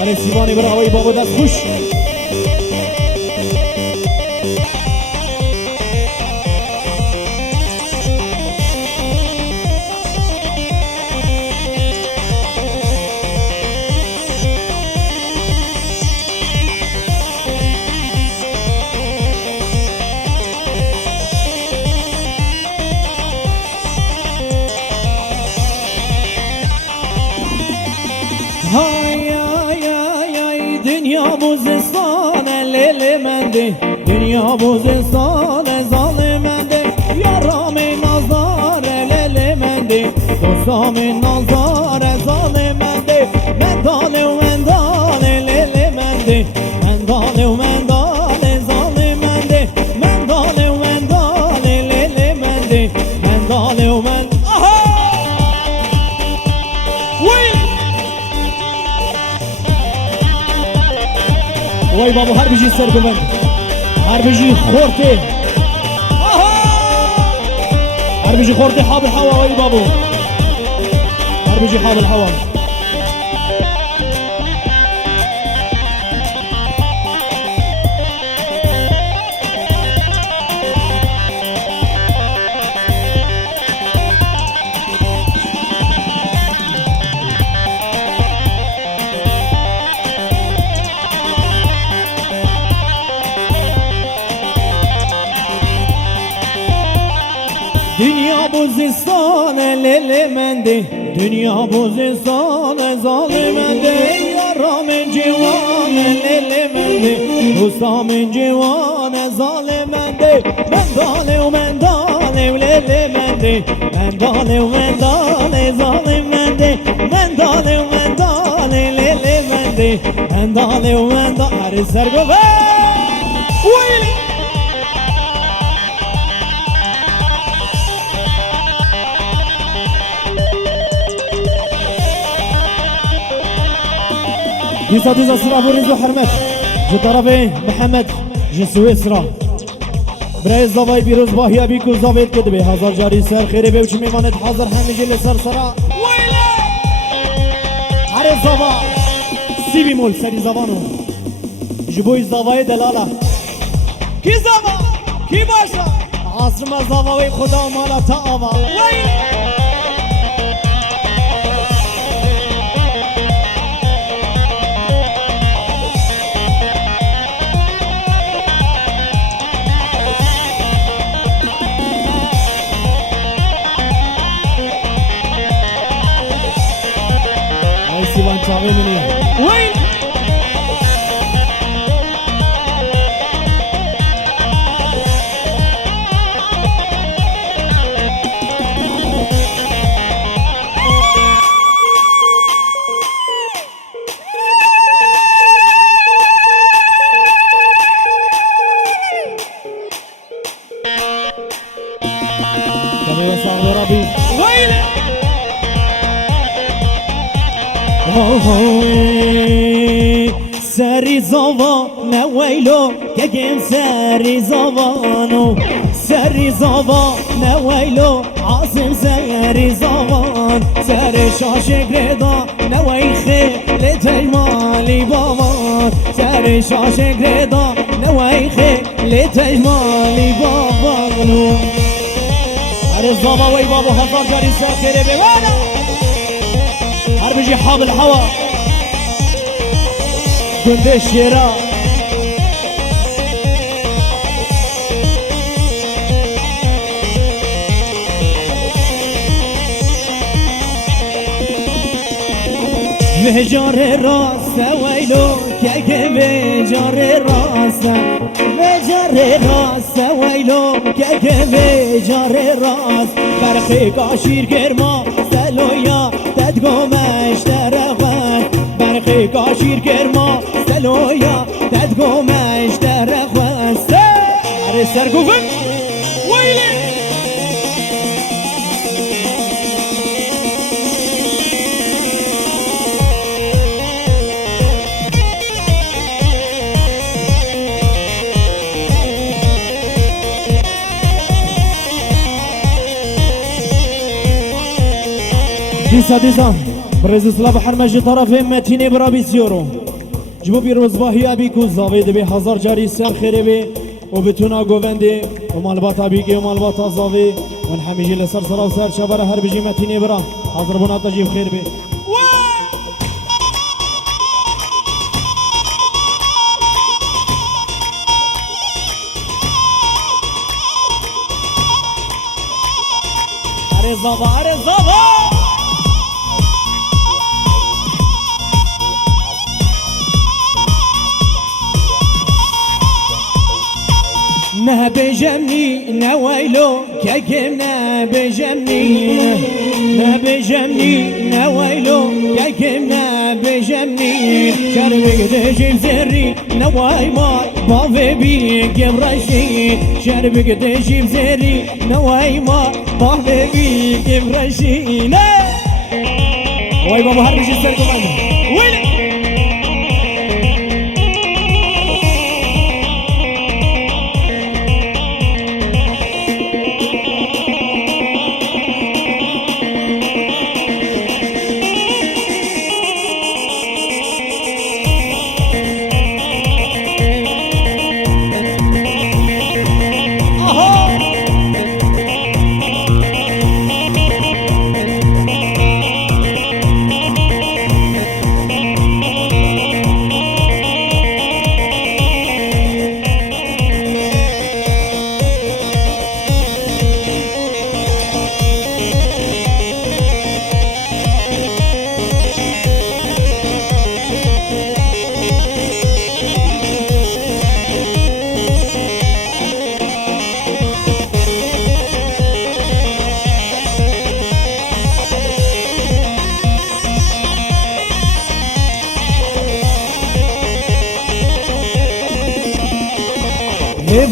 آره سیوانی برای آقای بابا دست خوش. Dünya buzistane lelemende, dünya buzistane zalimende, yaramı nazare lelemende, dostamı nazare zalimende, mendale lelemende, mendale zalimende, mendale lelemende, mendale وای بابا هر بجی سر ببند هر بجی خورته هر بجی خورته حاب الحوا وای بابا هر بجی حاب الحوا Dünya buzistane lelemende, dünya buzistane zalimende, yaramın civane lelemende, dostamın civane zalimende, mendale lelemende, mendale zalimende, mendale lelemende, mendale hadi sergove. ديسا ديسا سرا بوريز وحرمت جو طرفي محمد جو سويسرا برای زاوای بیروز باهیا بیکو زاوید کدبه هزار جاری سر خیره به وچ میماند حاضر همیشه لسر سرا ویلا هر زاوا سی بیمول سری زوانو جبوی زاوای دلالا کی زاوا کی باشا عاصم زاوای خدا مالا تا آوا ویلا سیوان چاوی منی وین کمی وسام ربی وین سری زاوا نویلو گگم سری زاوانو سری زاوا نویلو عاصم سری زاوان سری شاش گردا نوی خیلی تجمالی بابان سری شاش گردا نوی خیلی تجمالی بابانو هر زاوا وی بابا هزار جاری سر خیره بوانا هر بجي حاب الهوا كنت الشراء بجار راست ويلو كيك بجار راست بجار راست ويلو كيك بجار راست برخي قاشير كرما سلويا تدقومش ترخوان برخي قاشير كرما سلويا تدقومش ترخوان سر سرقوفن ويلي ديسا برز سلاف حرمج طرفين متيني برابي سيورو جبو بيروز باهي أبيكو زاويد بي هزار جاري سر خيري بي وبتونا جوفندي ومالباتا بيجي ومالباتا زاوي ونحميجي لسر سرا وسر شبره هر بيجي متيني برا حاضر بنا تجيب خير بي أرزابا نبجمني نويلو كيكم نبجمني نويلو كيكم نبجمني شربك تجيب زري نواي ما بافي بيك برشي شربك تجيب زري نواي ما بافي بيك برشي واي بابا هربي جسركم عندنا ويلي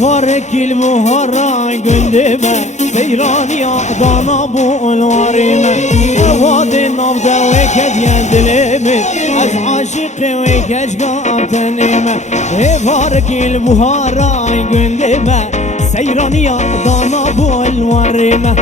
بارك المهرة قلبه بيراني أعضانا بو الوريمة واد النبضة وكد يندلمي از عاشق وكش قابتنيمة بارك المهرة قلبه سيراني أعضانا بو الوريمة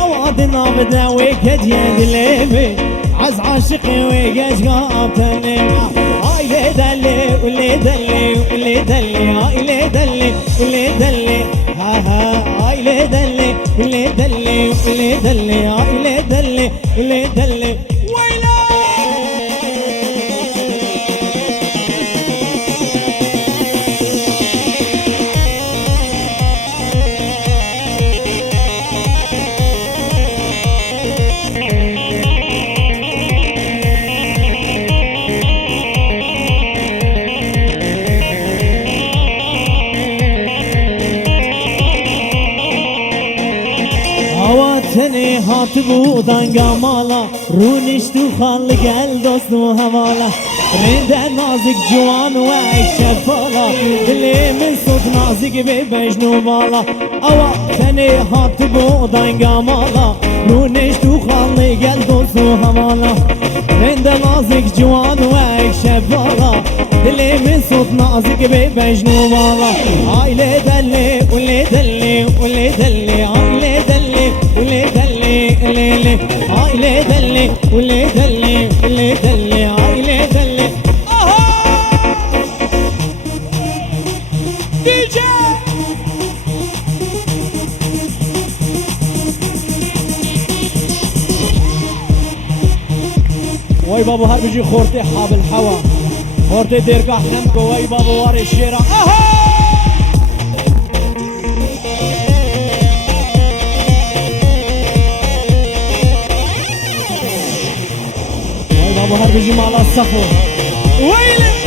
واد النبضة وكد يندلمي از عاشق وكش قابتنيمة هاي دلي ولي دلي ولي دلي هاي دلي ولي دلي هاي لي دلي ولي دلي ولي دلي هاي لي دلي ولي دلي ويلا هات بودن گمالا رونش تو خال گل دوست و حوالا رنده نازک جوان و اکشت بالا دلی من صد نازک به بجنو بالا اوا تنه هات بودن گمالا رونش تو خال گل دوست و حوالا رنده نازک جوان و اکشت بالا دلی من صد نازک به بجنو بالا آیله دلی ولی دلی ولی دلی آیله دلی ولی دلی ليلي هاي لي دلي ولي دلي ولي دلي هاي لي دلي دي جي واي بابا هر بيجي خورتي حاب الحوا خورتي ديركا حمكو واي بابا واري الشيرة وهر بيجي مع الصفو ويلي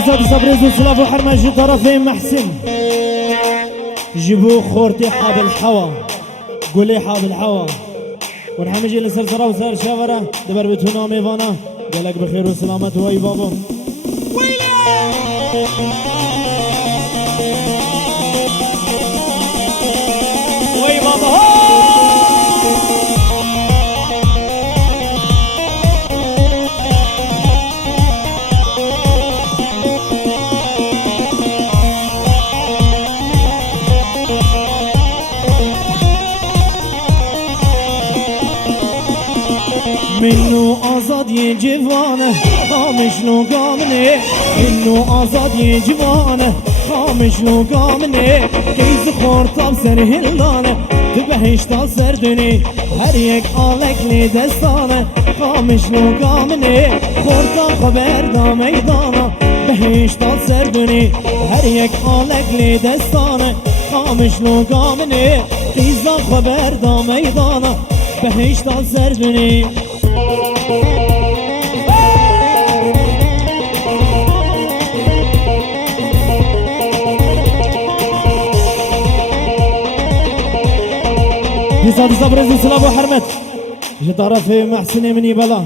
بيزاد صبرز وسلاف وحرمة طرفين محسن جيبوا خورتي حاب الحوا قولي حاب الحوا ونحن نجي لسرسرة وسر شاورة دبر بتونا ميفانا قالك بخير وسلامة وي بابا وي بابا منو آزاد یه جوانه خامش نوگامنه منو آزاد یه جوانه خامش نوگامنه کیز خورتاب سر هلانه تو بهشتا سر دنی هر یک آلک لی دستانه خامش نوگامنه خورتاب خبر دا میدانه بهشتا سر دنی هر یک آلک لی دستانه خامش نوگامنه کیزا خبر دا میدانه بهشتا سر دنی بيصاد صبرز وسلام وحرمت جطرف محسن مني بلا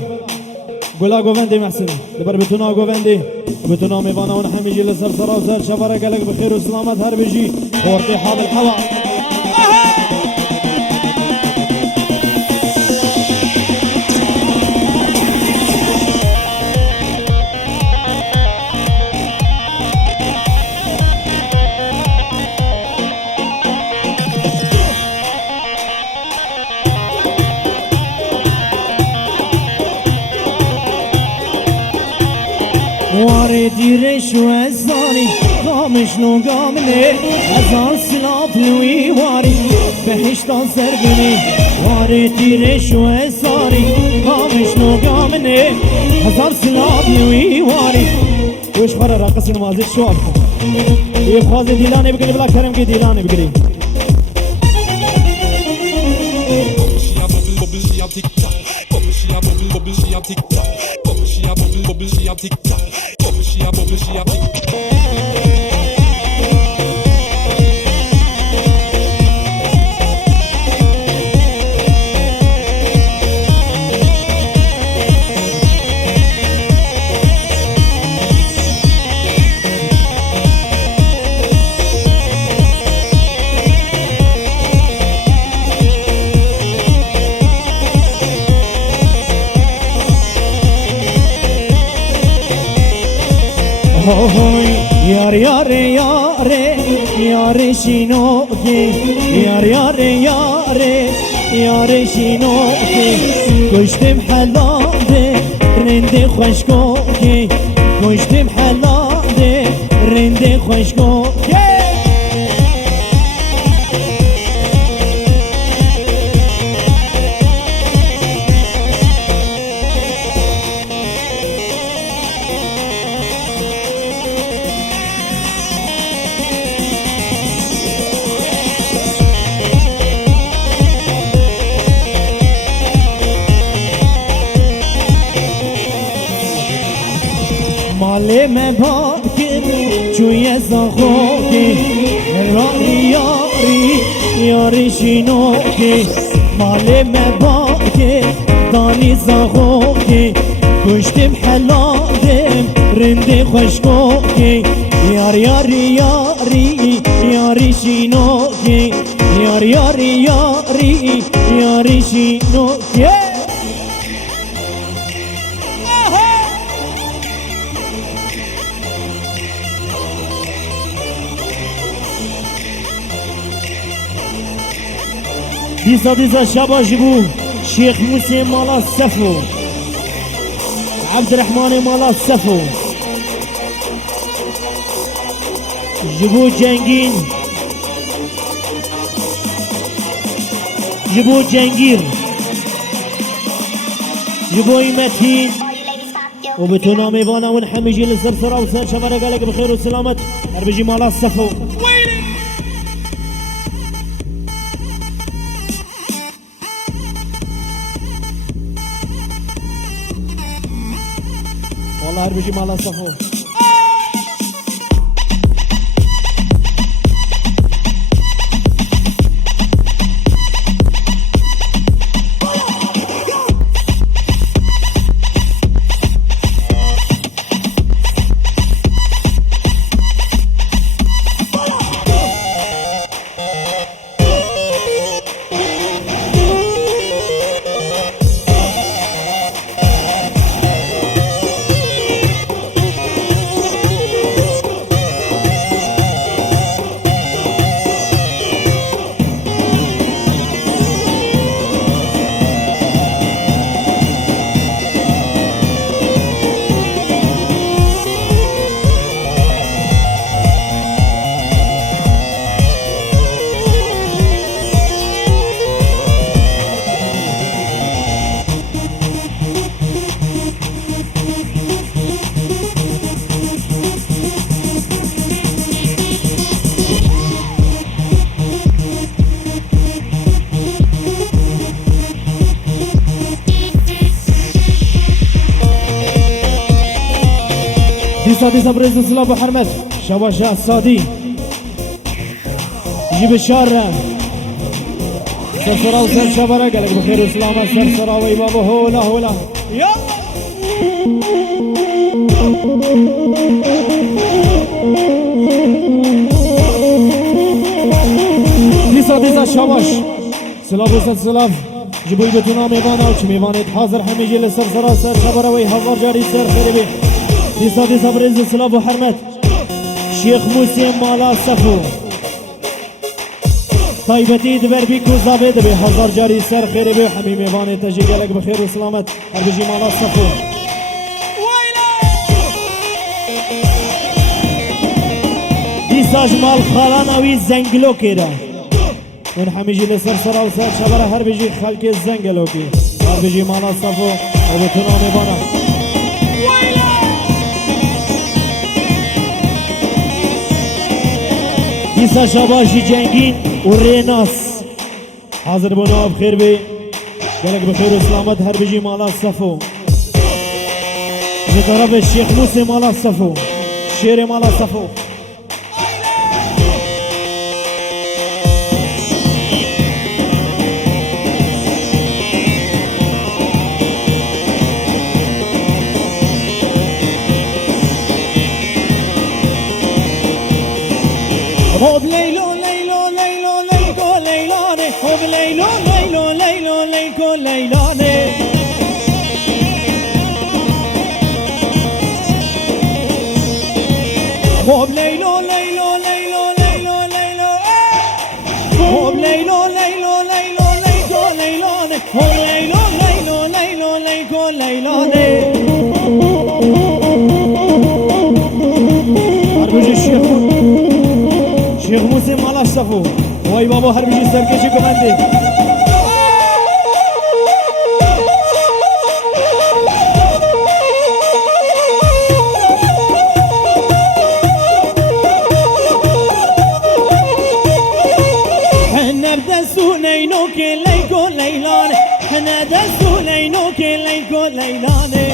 قولا قوفندي محسن دبر بتونا قوفندي بتونا ميبانا ونحن يجي لسرسرة وسر شفرة قالك بخير وسلامة هر بيجي وارتي حال الحوا واردی رشو ازانی خامش نوگامنه ازان سلاف لوی واری بهشتان سرگنی واردی رشو ازانی خامش نوگامنه ازان سلاف لوی واری وش خورا راقصی نمازی شواب یه خواز دیلانه بگری بلا کرم که دیلانه بگری یار یار یار یار شینو کی یار یار یار یار شینو کی کشتم حلاله رنده خوشگو کی کشتم حلاله رنده خوشگو کی ماله من باکر چوی زاخوکی رانی یاری یاری شینوکی ماله من باکر دانی زاخوکی کشتم حلالم رنده خوشگوکی یار یاری یاری یاری شینوکی یار یاری یاری یاری شینوکی دیزا شبا جبو شیخ موسی مالا صفو عبد الرحمن مالا صفو جبو جنگین جبو جنگیر جبو متين وبتونا ميفانا ونحن يجي للسرسرة وسر شفرة قالك بخير وسلامة هربجي مالا الصفو والله هربجي مالا الصفو دي برز السلام وحرمت شباشا السادي يجيب الشارع سرسرا وسر شبرا قالك بخير وسلامة سرسرا ويبابا هولا هولا يلا ديسا شباش سلاف وسر سلاف جيبوا يبتونا ميوانا وش ميوانت حاضر حميجي لسرسرا سر شبرا ويهوار جاري سر خريبي ديسا برز السلام وحرمت شيخ موسى مالا سفو طيبتي دبر بيكو زابد بي هزار جاري سر خيري بي حمي ميواني تجي قالك بخير وسلامت هر بيجي مالا صفو ديساج مال خالاناوي زنگلو كيرا ون حميجي لسر سرا وسر شبرا هر بيجي خلق زنگلو كي هر بيجي مالا صفو وبتنا ميوانا ديسا شباشي جنگين وريناس حاضر بنا بخير بي قالك بخير وسلامت هر بيجي مالا صفو بطرف الشيخ موسى مالا صفو شيري مالا صفو هو بليلو ليلو ليلو ليلو ليلاني هو بليلو ليلو ليلو ليلو ليلاني هو بليلو ليلو ليلو ليلو ليلو هو بليلو ليلو ليلو ليلو ليلاني هو بليلو ليلو ليلو ليلو ليلاني أرجو الشيخ شيخ موسى مالا صفو واي بابا هر بيجي سركشي كماندي حنا بدسو لينوك ليكو ليلاني حنا دسو لينوك ليكو ليلاني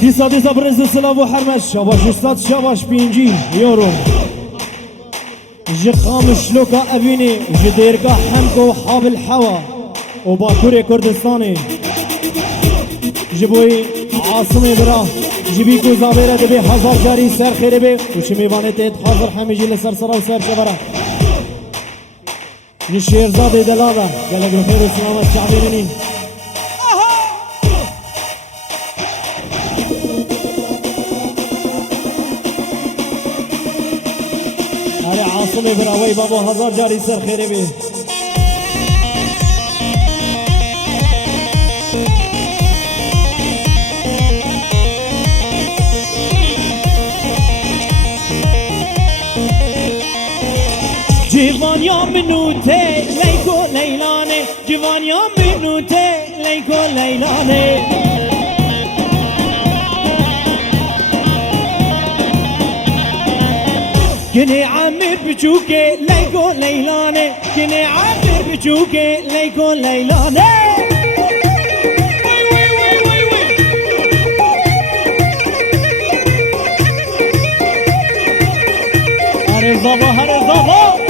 ديسا برز السلام وحرمت شباش استاد شباش بينجي يورو جي خامش لوكا ابيني جي ديركا حمكو حاب الحوا وباكوري كردستاني جيبوي عاصمي برا جيبيكو زابيرا دبي هزار جاري سر خيري بي وشمي بانيتي حاضر حميجي لسر سرا وسر شبرا جي شيرزادي دلالا قالك بخير وسلامة شعبي منين عاصمي براوي بابو هزار جاري سر خيري بي جيفان يا منوتي ليكو ليلاني جيفان يا منوتي ليكو ليلاني كني عامر بجوكي ليكو ليلاني كني عامر بجوكي ليكو ليلاني وي وي وي وي وي هاري الضبا هاري الضبا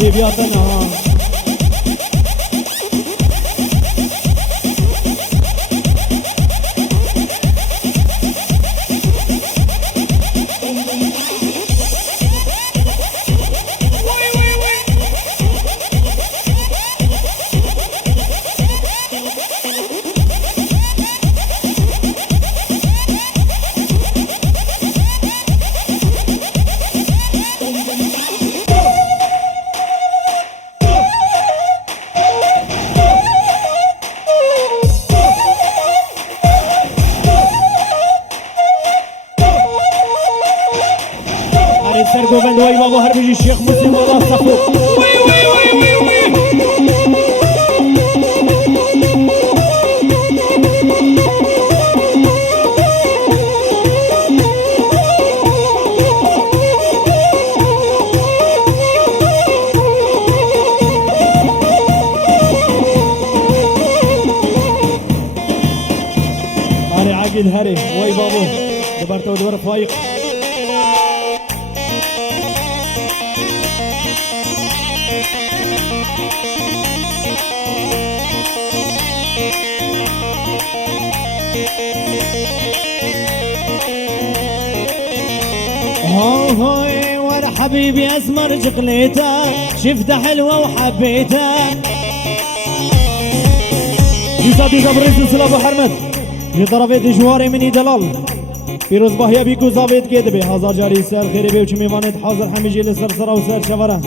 هي بيعطينا بابا هربجي الشيخ مسلم والله صفو وي وي وي وي وي هاري عاقل هاري وي بابو دبرت ودبر فايق هاي ورا حبيبي اسمر جقليته شفته حلوه وحبيته يسادي زبريز سلام حرمت جطرفت جواري مني دلال پیروز باهیا بیکو زاوید گید به هزار جاری سر خیری به وچ میماند حاضر همیشه لسر سر و سر شوره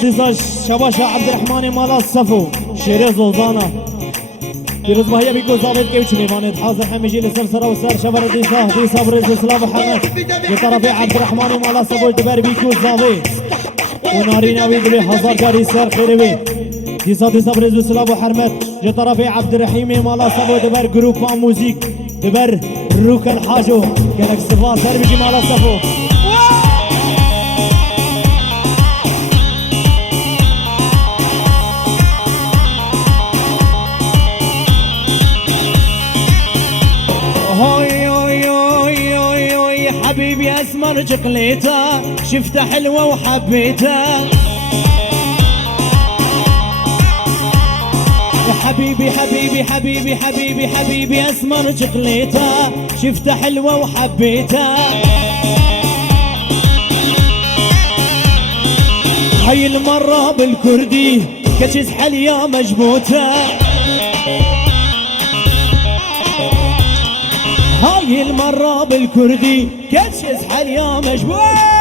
دیسا شباش عبدالرحمن مالا صفو شیر زوزانا پیروز باهیا بیکو زاوید گید وچ میماند حاضر همیشه لسر سر و سر شوره دیسا برز اسلام حمد جطرف عبدالرحمن مالا صفو دبر بیکو زاوید و ناری نوید به هزار جاری سر خیری به دیسا برز اسلام حرمت جطرف عبدالرحیم مالا صفو دبر گروپ موزیک دبر روکن حاجو گلک صفا سر بجی مالا صفو حبيبي اسمر جقليته شفته حلوه وحبيته حبيبي حبيبي حبيبي حبيبي حبيبي اسمر جقليته شفته حلوه وحبيته هاي المره بالكردي كشز حليه مجبوته هاي المرة بالكردي كشز حليا مجبور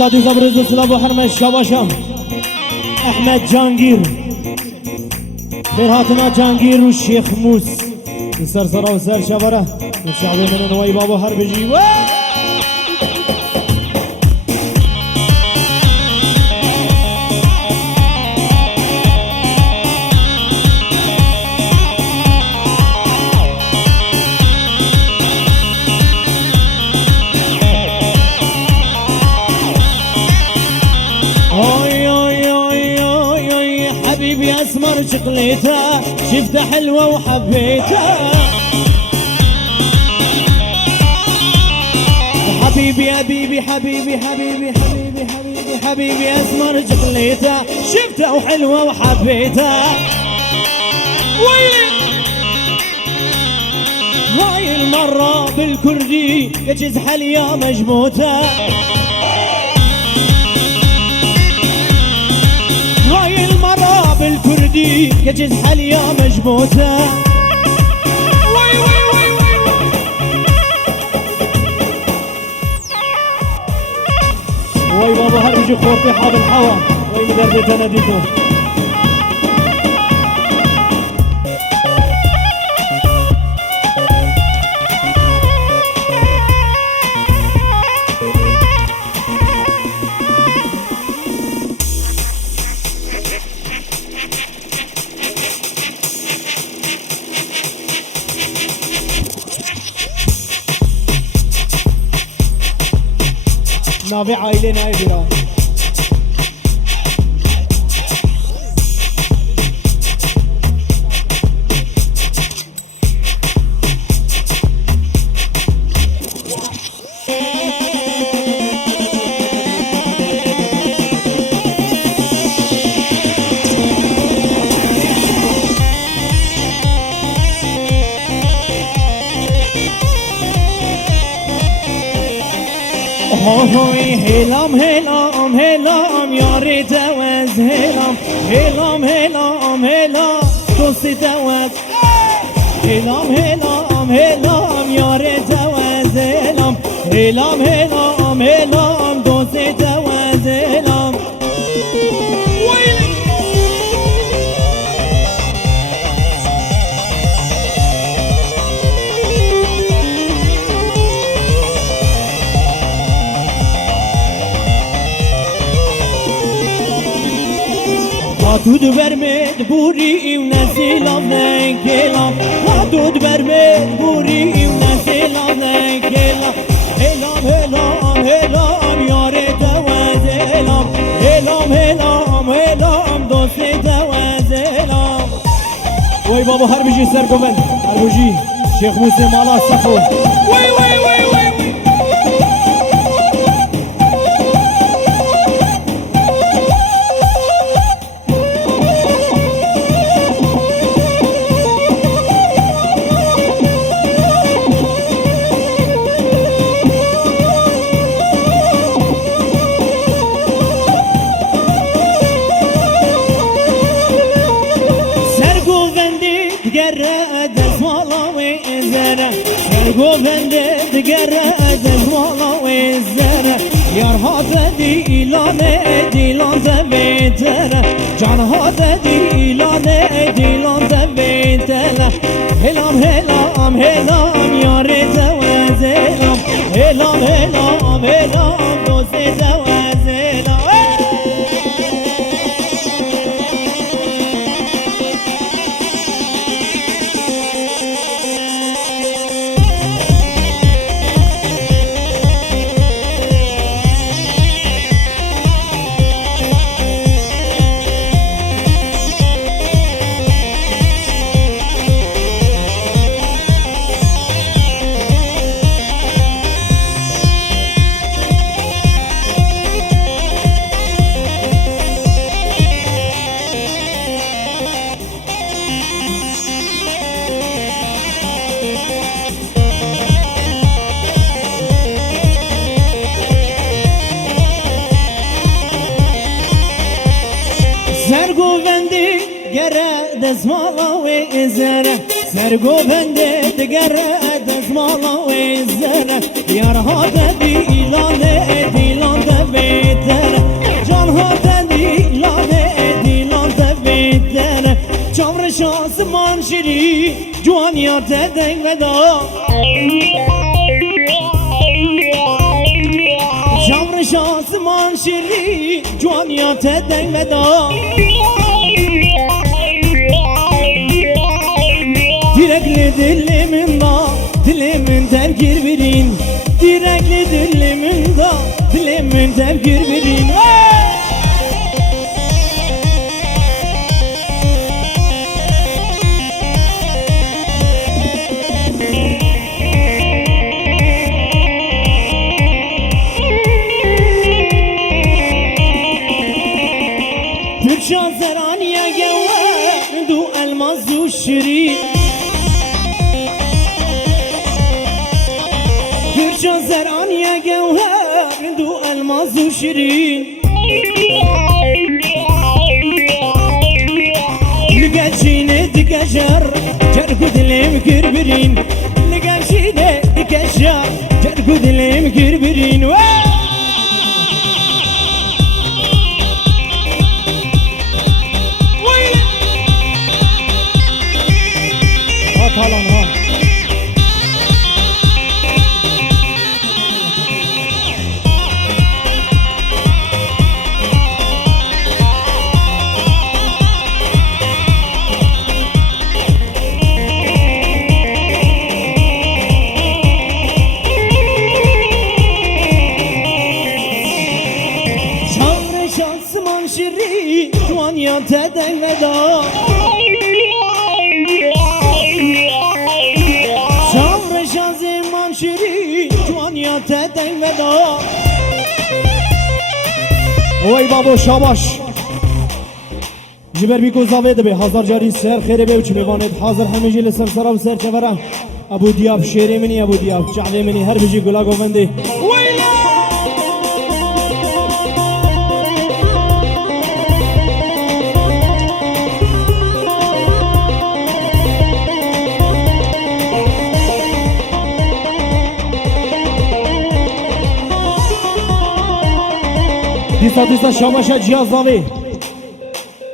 سادي زبرز سلام وحرمة شباشم احمد جانگیر خيراتنا جانگیر والشيخ موس السرسرة وسر شبره والشعبي من نواي بابو هربجي اسمر شقليته شفته حلوه وحبيته حبيبي حبيبي حبيبي حبيبي حبيبي حبيبي حبيبي اسمر شقليته شفته حلوه وحبيته ويلي هاي المره بالكردي يجز حليه مجموته هاي المرة بالكردي كجز حلية مجبوتة وي وي وي وي وي بابا هرجي خورتي حاب الحوا وي مدرجة ناديكو نافع عائلنا إبرا هوی هلام هلام هلام یاری دوز هلام هلام هلام هلام دوستی دوز هلام هلام هلام یاری دوز هلام هلام هلام هلام دوستی دوز هلام Hatud vermed buri u nazilav nekelam Hatud vermed buri u nazilav nekelam Helam helam helam yare tevaz helam Helam helam helam dosti tevaz helam Oy baba her bir şey serkoven Her bir şey Şeyh Musa Mala Safo Oy oy oy oy Govende digere dezvala wezere Yar hafedi ilane edilan zebetere Can hafedi ilane edilan zebetere Helam helam helam yare tevez helam Helam helam helam dosti tevez helam دزمالا و ازره سرگوبنده دگره دزمالا و ازره یارها ددی ایلانه دیلان دبیتره جانها ددی ایلانه دیلان دبیتره چمر شانس منشری جوانیات دنگ ودا چمر شانس منشری جوانیات دنگ ودا Direkli dilimin da dilimin tevkir birin Direkli dilimin da dilimin tevkir birin Türkşan seraniye geve du elmaz du şirin Türkçe zeraniye gevher du elmaz u şirin Ligeçine dikeşer cergu dilim kirbirin Ligeçine dikeşer cergu dilim kirbirin Hat halan ha Teden veda Şamr şazim manşiri Cuanya teden veda Oy babo şabaş جبر بیکو زاوید به هزار جاری سر خیره به وچ میوانید حاضر همیشه لسر سرا و سر چورا ابو دیاب شیری منی ابو دیاب چعلی منی هر بجی گلا گوندی دیسا شامش جیاز زاوی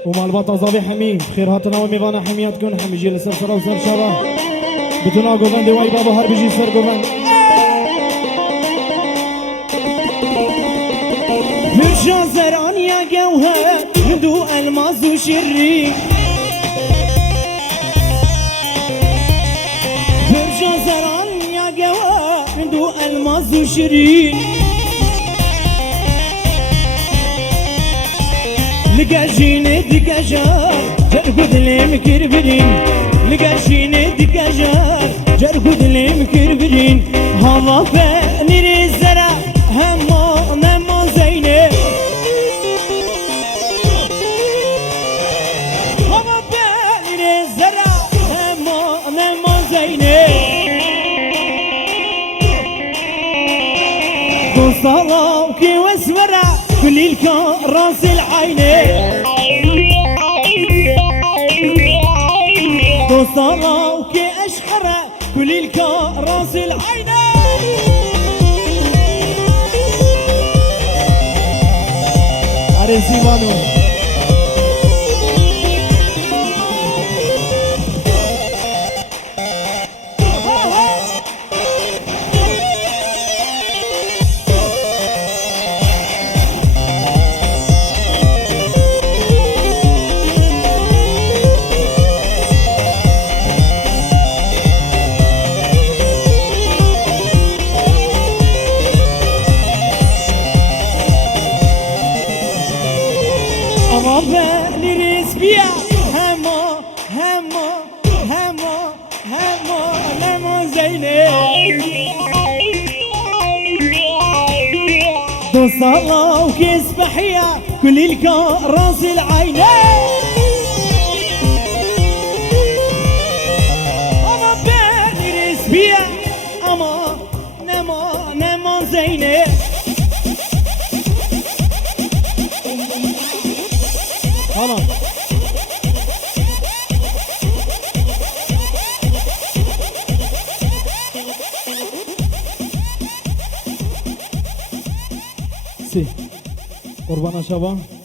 و مالبات زاوی حمی خیر هاتنا و میوان حمیات کن حمی جیل سر سرا و سر شابا بتونا گوند وای بابا هر بجی سر گوند فرشان زران یا گوهر هندو الماس و شری فرشان زران یا گوهر هندو الماس و شری لقاشيني دقاجار جرقود لي مكربرين لقاشيني دقاجار جرقود لي مكربرين هما فاني الزرع هما نما زينب هما فاني الزرع هما نما زينب وصلاوك واسمرع كل الكراس العينين وصلاوك أشحرة كل الكراس العينين عريسي بانو صلاة وكسبحية كل الكراس العينين أما باني رسبية أما نما زينة خلاص قربان شباب